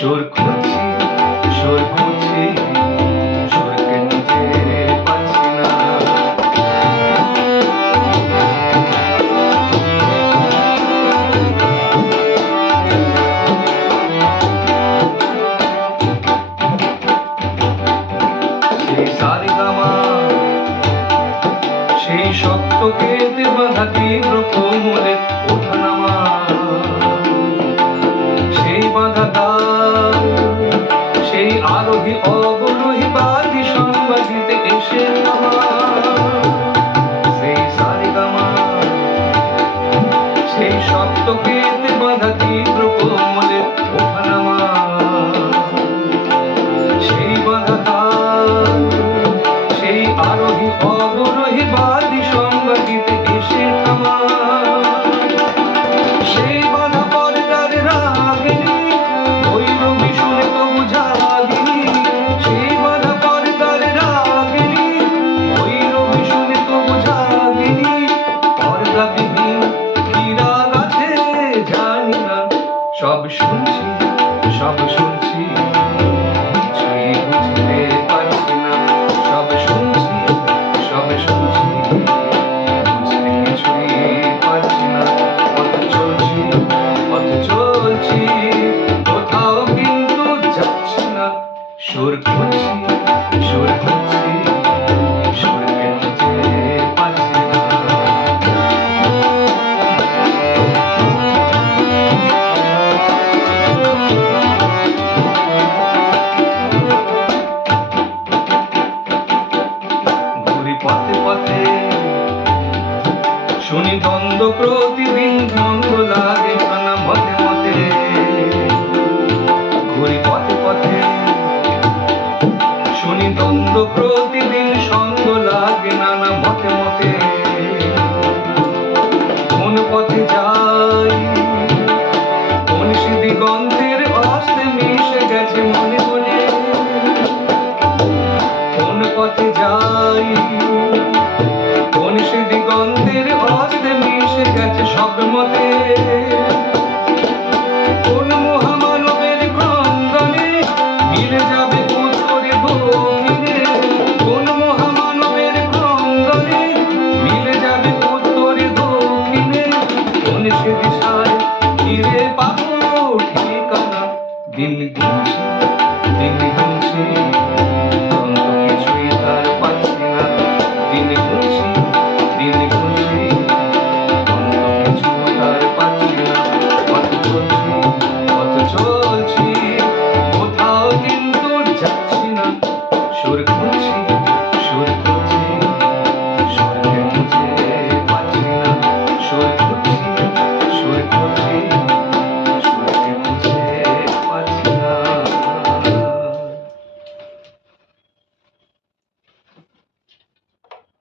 সুর খুঁজছি, সুর খুঁজছি, সুরকে খুঁজে পাচ্ছি না। সেই সারেগামা, সেই শক্ত কেটে বাঁধা তীব্র কোমলে ওঠানামা, সেই বাঁধা তাল, সেই আরোহী অবরোহী বাদী সংবাদিতে এসে নামা। সেই সারেগামা, সেই শক্ত কেটে বাঁধা তীব্র কোমলে ওঠানামা, সেই বাঁধা তাল, সেই আরোহী অবরোহী বাদী সংবাদিতে এসে থামা। সেই বাঁধা পর্দার রাগিনী ভৈরবী শুনে তবু জাগিনী, সেই বাঁধা পর্দার রাগিনী ভৈরবী শুনে তবু জাগিনী। পর্দাবিহীন কি রাগ আছে জানি না, সব শুনছি, সব শুনছি, কিছুই বুঝতে পারছি না। সব শুনছি, সব শুনছি, বুঝতে কিছুই পারছি না। পথ চলছি, পথ চলছি, কোথাও কিন্তু যাচ্ছি না। সুর খুঁজছি,